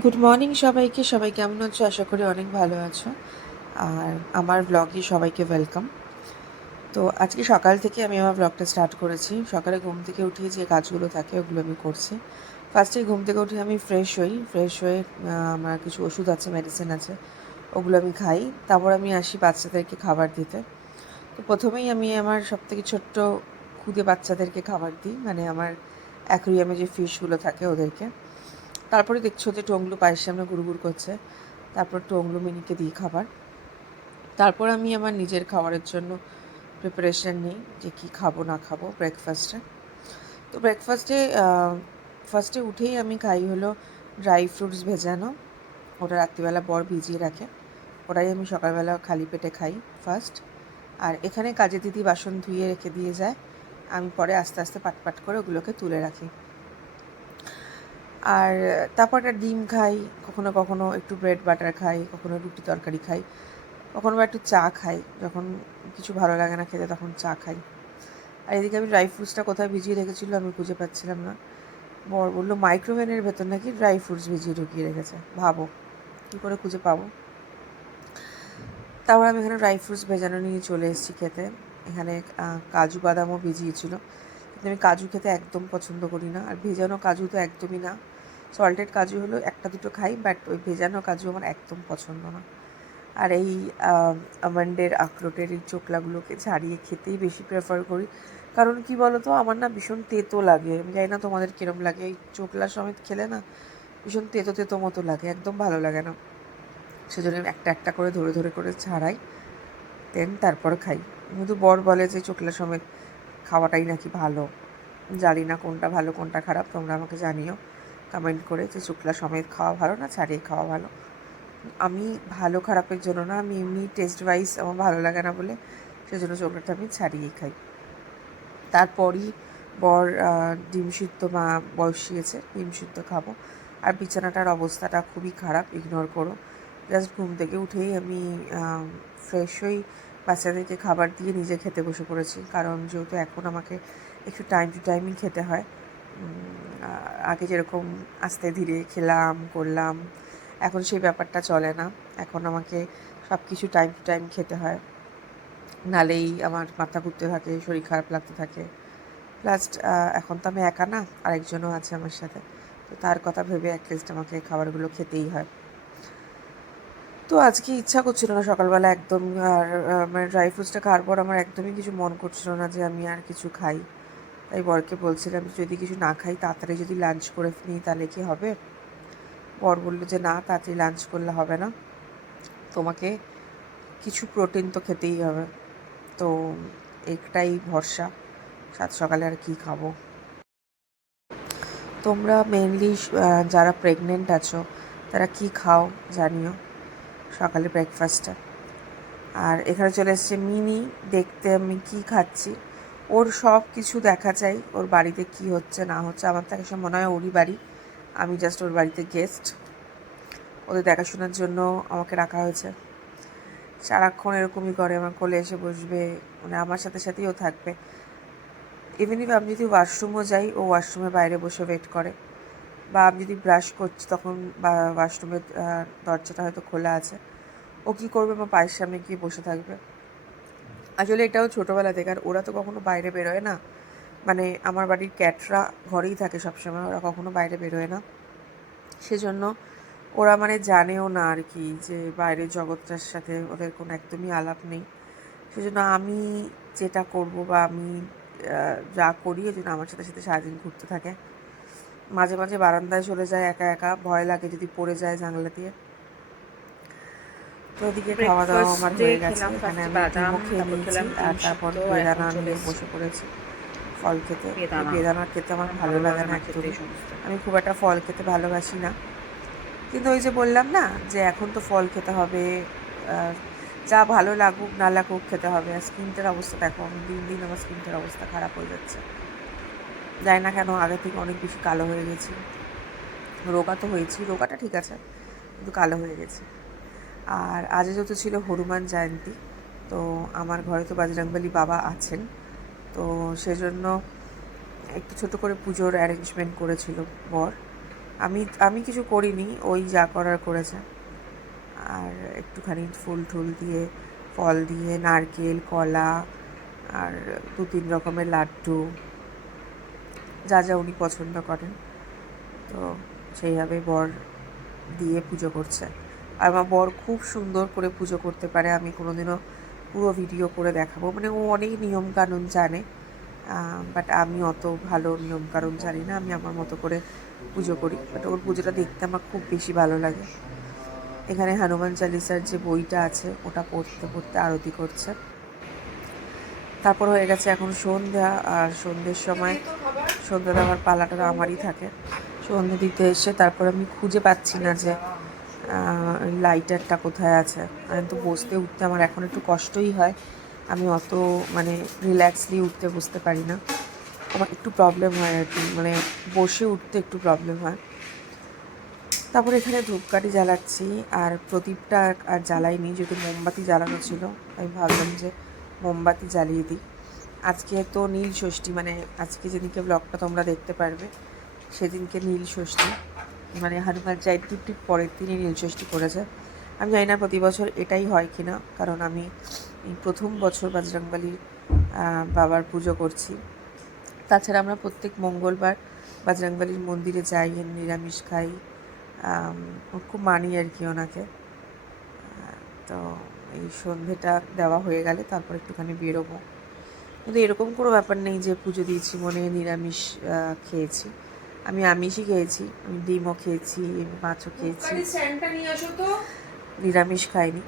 Good morning সবাইকে। সবাই কেমন আছো? আশা করি অনেক ভালো আছো। আর আমার ব্লগে সবাইকে ওয়েলকাম। তো আজকে সকাল থেকে আমি আমার ব্লগটা স্টার্ট করেছি। সকালে ঘুম থেকে উঠে যে কাজগুলো থাকে ওগুলো আমি করছি। ফার্স্টে ঘুম থেকে উঠে আমি ফ্রেশ হয়ে আমার কিছু ওষুধ আছে, মেডিসিন আছে, ওগুলো আমি খাই। তারপর আমি আসি বাচ্চাদেরকে খাবার দিতে। তো প্রথমেই আমি আমার সবথেকে ছোট্ট খুদে বাচ্চাদেরকে খাবার দিই, মানে আমার অ্যাকুরিয়ামে যে ফিশগুলো থাকে ওদেরকে। তারপরে দেখছো যে টংলু পায়ের সামনে গুড়গুড় করছে। তারপর টংলু মিনিকে দিই খাবার। তারপর আমি আমার নিজের খাবারের জন্য প্রিপারেশান নিই যে কী খাবো না খাবো ব্রেকফাস্টে। তো ব্রেকফাস্টে ফার্স্টে উঠেই আমি খাই হলো ড্রাই ফ্রুটস ভেজানো। ওটা রাত্রিবেলা বর ভিজিয়ে রাখে, ওটাই আমি সকালবেলা খালি পেটে খাই ফার্স্ট। আর এখানে কাজের দিদি বাসন ধুয়ে রেখে দিয়ে যায়, আমি পরে আস্তে আস্তে পাট করে ওগুলোকে তুলে রাখি। আর তারপর একটা ডিম খাই, কখনো কখনো একটু ব্রেড বাটার খাই, কখনো রুটি তরকারি খাই, কখনো বা একটু চা খাই। যখন কিছু ভালো লাগে না খেতে তখন চা খাই। আর এদিকে আমি ড্রাই ফ্রুটসটা কোথায় ভিজিয়ে রেখেছিলো আমি খুঁজে পাচ্ছিলাম না। বর বললো মাইক্রোওভেনের ভেতর নাকি ড্রাই ফ্রুটস ভিজিয়ে ঢুকিয়ে রেখেছে। ভাবো কী করে খুঁজে পাবো। তারপর আমি এখানে ড্রাই ফ্রুটস ভেজানো নিয়ে চলে এসেছি খেতে। এখানে কাজু বাদামও ভিজিয়েছিল, কিন্তু আমি কাজু খেতে একদম পছন্দ করি না। আর ভেজানো কাজু তো একদমই না। সল্টেড কাজু হলো একটা দুটো খাই, বাট ওই ভেজানো কাজু আমার একদম পছন্দ না। আর এই আমন্ডের আখরোটের এই চোকলাগুলোকে ছাড়িয়ে খেতেই বেশি প্রেফার করি। কারণ কি বলো তো, আমার না ভীষণ তেতো লাগে। আমি জানি না তোমাদের কীরম লাগে, এই চোকলা সমেত খেলে না ভীষণ তেতো তেতো মতো লাগে, একদম ভালো লাগে না। সেজন্য একটা একটা করে ধরে করে ছাড়াই, দেন তারপর খাই। কিন্তু বর বলে যে চোকলা সমেত খাওয়াটাই নাকি ভালো। জানি না কোনটা ভালো কোনটা খারাপ, তোমরা আমাকে জানিও কমেন্ট করে যে চোকলা সমেত খাওয়া ভালো না ছাড়িয়ে খাওয়া ভালো। আমি ভালো খারাপের জন্য না, আমি এমনি টেস্ট ওয়াইজ আমার ভালো লাগে না বলে সেজন্য চোকলাটা আমি ছাড়িয়েই খাই। তারপরই বর ডিম সিদ্ধ মা বসিয়েছে, ডিম সিদ্ধ খাবো। আর বিছানাটার অবস্থাটা খুবই খারাপ, ইগনোর করো। জাস্ট ঘুম থেকে উঠেই আমি ফ্রেশ হই, বাচ্চাদেরকে খাবার দিয়ে নিজে খেতে বসে পড়েছি। কারণ যেহেতু এখন আমাকে একটু টাইম টু টাইমই খেতে হয়। আগে যেরকম আস্তে ধীরে খেলাম করলাম, এখন সেই ব্যাপারটা চলে না। এখন আমাকে সব কিছু টাইম টু টাইম খেতে হয়, নালেই আমার মাথা ঘুরতে থাকে, শরীর খারাপ লাগতে থাকে। প্লাস এখন তো আমি একা না, আরেকজনও আছে আমার সাথে। তো তার কথা ভেবে অ্যাটলিস্ট আমাকে খাবারগুলো খেতেই হয়। তো আজকে ইচ্ছা করছিল না সকালবেলা একদম। আর মানে ড্রাই ফ্রুটসটা খাওয়ার পর আমার একদমই কিছু মন করছিল না যে আমি আর কিছু খাই। তাই বরকে বলছিলাম যদি কিছু না খাই তাড়াতাড়ি যদি লাঞ্চ করে নিই তাহলে কি হবে। বর বললো যে না, তাড়াতাড়ি লাঞ্চ করলে হবে না, তোমাকে কিছু প্রোটিন তো খেতেই হবে। তো একটাই ভরসা, সাত সকালে আর কি খাবো। তোমরা মেনলি যারা প্রেগনেন্ট আছো তারা কি খাও জানিও সকালে ব্রেকফাস্টে। আর এখানে চলে এসছে মিনি দেখতে আমি কি খাচ্ছি। ওর সব কিছু দেখা চাই, ওর বাড়িতে কি হচ্ছে না হচ্ছে। আমার তো সব মনে হয় ওরই বাড়ি, আমি জাস্ট ওর বাড়িতে গেস্ট। ওদের দেখাশোনার জন্য আমাকে রাখা হয়েছে। সারাক্ষণ এরকমই করে, আমার কোলে এসে বসবে, মানে আমার সাথে সাথেই ও থাকবে। ইভেন ইফ আমি যদি ওয়াশরুমও যাই, ও ওয়াশরুমের বাইরে বসে ওয়েট করে। বা আমি যদি ব্রাশ করছি তখন বা ওয়াশরুমের দরজাটা হয়তো খোলা আছে, ও কী করবে, আমার পায়ের সামনে গিয়ে বসে থাকবে। আসলে এটাও ছোটোবেলা থেকে। আর ওরা তো কখনো বাইরে বেরোয় না, মানে আমার বাড়ির ক্যাটরা ঘরেই থাকে সবসময়, ওরা কখনো বাইরে বেরোয় না। সেজন্য ওরা মানে জানেও না আর কি যে বাইরের জগৎটার সাথে ওদের কোনো একদমই আলাপ নেই। সেজন্য আমি যেটা করব বা আমি যা করি ওই জন্য আমার সাথে সাথে সারাদিন ঘুরতে থাকে। মাঝে মাঝে বারান্দায় চলে যায় একা একা, ভয় লাগে যদি পড়ে যায় জানলা দিয়ে। তো ওদিকে খাওয়া দাওয়া আমার ব্রেকফাস্টে হয়ে গেছে, খেলাম এখানে ফার্স্টে আমি বাদাম, ডিমও খেয়ে তারপর নিয়েছি খেলাম আর ডিম তারপর সিদ্ধ, আর এখন বেদানা চলে নিয়ে এসেছি বসে পড়েছি ফল খেতে। এই বেদানা। বেদানা খেতে আমার ভালো লাগে না খেতে এই একদমই। সমস্ত। আমি খুব একটা ফল খেতে ভালোবাসি না, কিন্তু ওই যে বললাম না যে এখন তো ফল খেতে হবে। যা ভালো লাগুক না লাগুক খেতে হবে। আর স্কিনটার অবস্থা দেখো, আমি দিন দিন আমার স্কিনটার অবস্থা খারাপ হয়ে যাচ্ছে। জানি না কেন, আগে থেকে অনেক বেশি কালো হয়ে গেছি। রোগা তো হয়েছি, রোগাটা ঠিক আছে, কিন্তু কালো হয়ে গেছি। আর আজ যেহেতু ছিল হনুমান জয়ন্তী, তো আমার ঘরে তো বজরংবলী বাবা আছেন, তো সেজন্য একটু ছোট করে পুজোর অ্যারেঞ্জমেন্ট করেছিল বর। আমি আমি কিছু করিনি, ওই যা করার করেছে। আর একটুখানি ফুল টুল দিয়ে, ফল দিয়ে, নারকেল, কলা আর 2-3 রকমের লাড্ডু, যা যা উনি পছন্দ করেন, তো সেইভাবে বর দিয়ে পুজো করছে। আর আমার বর খুব সুন্দর করে পুজো করতে পারে, আমি কোনোদিনও পুরো ভিডিও করে দেখাবো, মানে ও অনেক নিয়মকানুন জানে, বাট আমি অত ভালো নিয়মকানুন জানি না, আমি আমার মতো করে পুজো করি, বাট ওর পুজোটা দেখতে আমার খুব বেশি ভালো লাগে। এখানে হনুমান চালিসার যে বইটা আছে ওটা পড়তে পড়তে আরতি করছে। তারপর হয়ে গেছে এখন সন্ধ্যা, আর সন্ধ্যের সময় সন্ধ্যা দেওয়ার পালাটা আমারই থাকে। সন্ধ্যে দিতে এসে তারপর আমি খুঁজে পাচ্ছি না যে লাইটারটা কোথায় আছে। আমি তো বসতে উঠতে আমার এখন একটু কষ্টই হয়, আমি অত মানে রিল্যাক্সলি উঠতে বসতে পারি না, আমার একটু প্রবলেম হয় আর কি, মানে বসে উঠতে একটু প্রবলেম হয়। তারপর এখানে ধূপকাঠি জ্বালাচ্ছি, আর প্রদীপটা আর জ্বালাইনি, যেহেতু মোমবাতি জ্বালানো ছিল আমি ভাবলাম যে মোমবাতি জ্বালিয়ে দিই। আজকে তো নীল ষষ্ঠী, মানে আজকে যেদিনকে ব্লগটা তোমরা দেখতে পারবে সেদিনকে নীল ষষ্ঠী, মানে হনুমান জয়ন্তীর ঠিক পরের দিনই নীল ষষ্ঠী করেছে। আমি জানি না প্রতি বছর এটাই হয় কি না, কারণ আমি এই প্রথম বছর বজরংবলীর বাবার পুজো করছি। তাছাড়া আমরা প্রত্যেক মঙ্গলবার বজরংবলীর মন্দিরে যাই, নিরামিষ খাই, খুব মানি আর কি ওনাকে। তো এই সন্ধেটা দেওয়া হয়ে গেলে তারপর একটুখানি বেরোবো। কিন্তু এরকম কোনো ব্যাপার নেই যে পুজো দিয়েছি মনে নিরামিষ খেয়েছি, আমি আমিষই খেয়েছি, আমি ডিমও খেয়েছি, মাছও খেয়েছি, নিরামিষ খাইনি।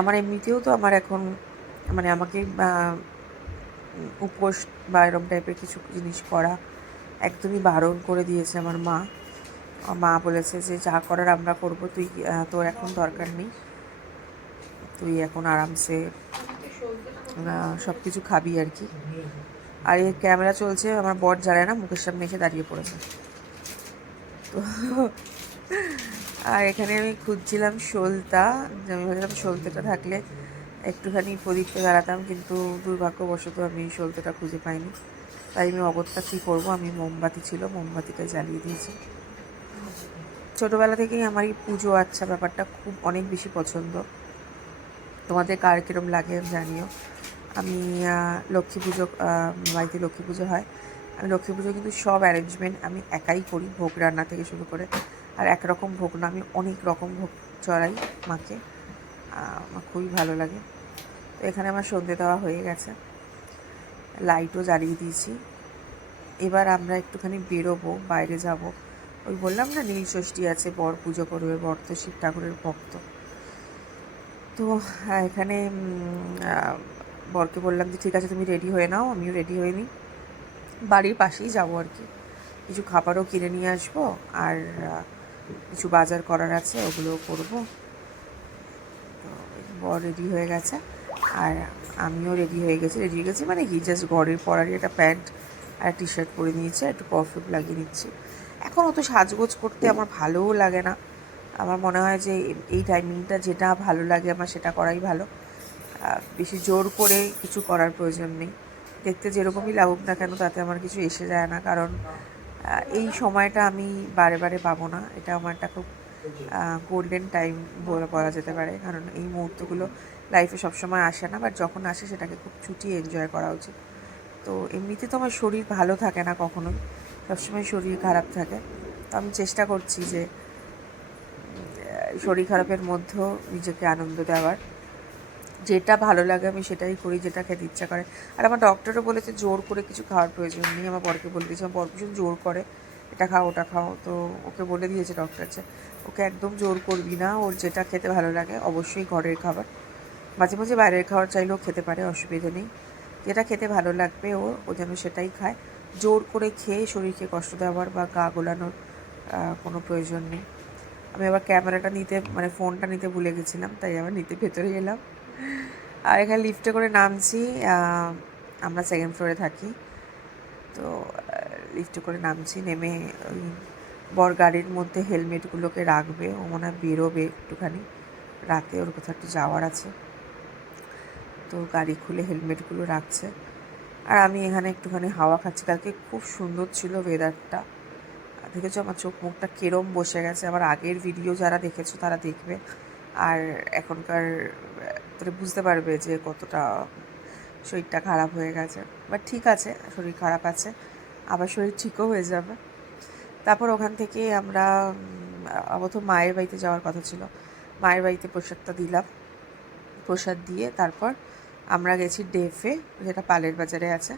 আমার এমনিতেও তো আমার এখন মানে আমাকে উপোস বা এরকম টাইপের কিছু জিনিস করা একদমই বারণ করে দিয়েছে আমার মা। মা বলেছে যে যা করার আমরা করবো, তুই তোর এখন দরকার নেই, তুই এখন আরামসে সব কিছু খাবি আর কি। আর এই ক্যামেরা চলছে, আমার বর জানে না, মুখের সামনে এসে দাঁড়িয়ে পড়েছে। তো আর এখানে আমি খুঁজছিলাম সলতা, আমি ভাবছিলাম সলতেটা থাকলে একটুখানি প্রদীপটা জ্বালাতাম, কিন্তু দুর্ভাগ্যবশত আমি সলতেটা খুঁজে পাইনি। তাই আমি অগত্যা কী করবো, আমি মোমবাতি ছিল, মোমবাতিটা জ্বালিয়ে দিয়েছি। ছোটোবেলা থেকেই আমার এই পুজো আচ্ছা ব্যাপারটা খুব অনেক বেশি পছন্দ। তোমাদের কার কীরকম লাগে জানিও। আমি লক্ষ্মী পুজো, বাড়িতে লক্ষ্মী পুজো হয়, আমি লক্ষ্মী পুজো কিন্তু সব অ্যারেঞ্জমেন্ট আমি একাই করি, ভোগ রান্না থেকে শুরু করে। আর একরকম ভোগ না, আমি অনেক রকম ভোগ চড়াই মাকে, আমার খুবই ভালো লাগে। তো এখানে আমার সন্ধে দেওয়া হয়ে গেছে, লাইটও জ্বালিয়ে দিয়েছি। এবার আমরা একটুখানি বেরোবো, বাইরে যাব। ওই বললাম না নীল ষষ্ঠী আছে, বর পুজো করবে, বর তো শিব ঠাকুরের ভক্ত। তো এখানে বরকে বললাম যে ঠিক আছে তুমি রেডি হয়ে নাও, আমিও রেডি হয়ে নিই, বাড়ির পাশেই যাবো আর কি, কিছু খাবারও কিনে নিয়ে আসবো, আর কিছু বাজার করার আছে ওগুলোও করবো। তো বর রেডি হয়ে গেছে, আর আমিও রেডি হয়ে গেছি মানে কি জাস্ট ঘরের পরারই একটা প্যান্ট আর টি শার্ট পরে নিয়েছি, একটু পারফিউম লাগিয়ে নিচ্ছি। এখন অত সাজগোজ করতে আমার ভালোও লাগে না, আমার মনে হয় যে এই টাইমিংটা যেটা ভালো লাগে আমার সেটা করাই ভালো, বেশি জোর করে কিছু করার প্রয়োজন নেই। দেখতে যেরকমই লাগুক না কেন তাতে আমার কিছু এসে যায় না, কারণ এই সময়টা আমি বারে বারে পাবো না, এটা আমার একটা খুব গোল্ডেন টাইম বলা যেতে পারে, কারণ এই মুহূর্তগুলো লাইফে সবসময় আসে না, বাট যখন আসে সেটাকে খুব ছুটিয়ে এনজয় করা উচিত। তো এমনিতে তো আমার শরীর ভালো থাকে না কখনোই, সবসময় শরীর খারাপ থাকে। তো আমি চেষ্টা করছি যে শরীর খারাপের মধ্যেও নিজেকে আনন্দ দেওয়ার, যেটা ভালো লাগে আমি সেটাই করি, যেটা খেতে ইচ্ছা করে। আর আমার ডক্টরও বলেছে জোর করে কিছু খাওয়ার প্রয়োজন নেই, আমার বরকে বলে দিয়েছে, আমার বর ভীষণ জোর করে এটা খাও ওটা খাও, তো ওকে বলে দিয়েছে ডক্টর যে ওকে একদম জোর করবি না, ওর যেটা খেতে ভালো লাগে, অবশ্যই ঘরের খাবার, মাঝে মাঝে বাইরের খাবার চাইলেও খেতে পারে, অসুবিধে নেই, যেটা খেতে ভালো লাগবে ও যেন সেটাই খায়, জোর করে খেয়ে শরীরকে কষ্ট দেওয়ার বা গা গোলানোর কোনো প্রয়োজন নেই। আমি আবার ক্যামেরাটা নিতে মানে ফোনটা নিতে ভুলে গেছিলাম, তাই আবার নিতে ভেতরে এলাম। আর এখানে লিফটে করে নামছি, আমরা সেকেন্ড ফ্লোরে থাকি, তো লিফটে করে নামছি, নেমে ওই বর গাড়ির মধ্যে হেলমেটগুলোকে রাখবে, ও মনে হয় বেরোবে একটুখানি রাতে, ওর কোথাও একটু যাওয়ার আছে, তো গাড়ি খুলে হেলমেটগুলো রাখছে। আর আমি এখানে একটুখানি হাওয়া খাচ্ছি, কালকে খুব সুন্দর ছিল ওয়েদারটা, দেখেছো আমার চোখ মুখটা কেরম বসে গেছে, আমার আগের ভিডিও যারা দেখেছো তারা দেখবে, আর এখনকার মানে বুঝতে পারবে যে কতটা শরীরটা খারাপ হয়ে গেছে। বাট ঠিক আছে, শরীর খারাপ আছে, আবার শরীর ঠিকও হয়ে যাবে। তারপর ওখান থেকে আমরা প্রথম মায়ের বাড়িতে যাওয়ার কথা ছিল, মায়ের বাড়িতে প্রসাদটা দিলাম, প্রসাদ দিয়ে তারপর আমরা গেছি ডেফে, যেটা পালের বাজারে আছে।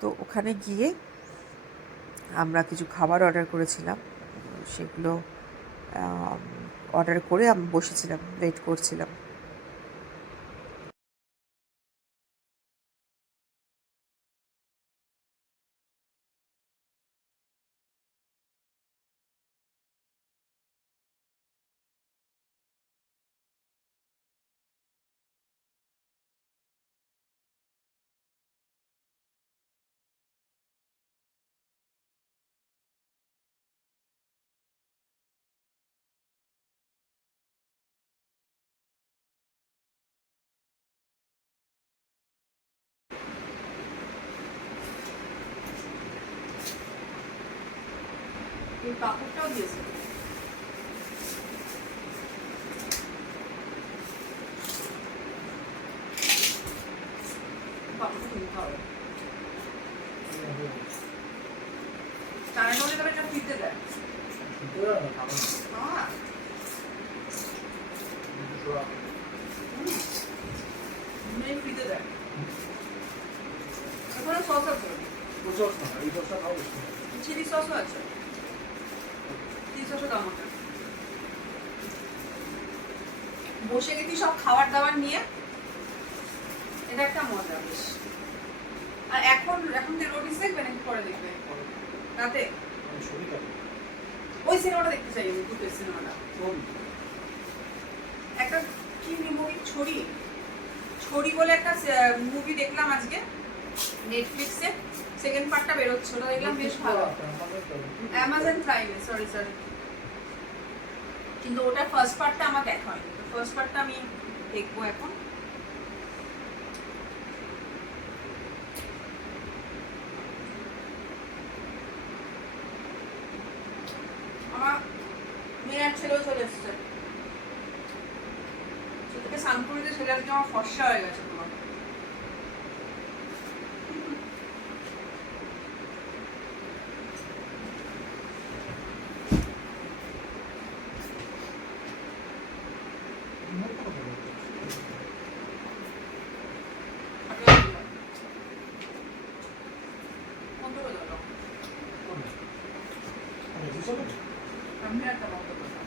তো ওখানে গিয়ে আমরা কিছু খাবার অর্ডার করেছিলাম, সেগুলো অর্ডার করে আমি বসেছিলাম, ওয়েট করছিলাম। এই পাপড়টাও দিয়েছে। পাপড়টা কিনতে হবে। চায়না হলে তবে এটা ফ্রিতে দেয়। হ্যাঁ। ফ্রিতে দেয়। এখানে সস আছে। চিলি সসও আছে। চিলি সসও দাম আছে। বসে গেছি সব খাবার দাবার নিয়ে, এটা একটা মজা বেশ। আর এখন তো রোটিস দেখবে নাকি পরে দেখবে রাতে? ওই সিনেমাটা দেখতে চাই আমি, ভূতের সিনেমাটা। একটা কি মুভি, ছড়ি বলে একটা মুভি দেখলাম আজকে নেটফ্লিক্সে, সেকেন্ড পার্টটা বেরোচ্ছে, ওটা দেখলাম বেশ ভালো। অ্যামাজন প্রাইমে, সরি কিন্তু ওটা ফার্স্ট পার্টটা আমার দেখা হয়নি, তো ফার্স্ট পার্টটা আমি দেখবো এখন। আমার মেয়ের ছেলেও চলে এসছে, সেটাকে শানপুরিতে ছেলে আজকে আমার ফর্সা হয়ে গেছে তোমার। আমি একটা বন্ধ করলাম।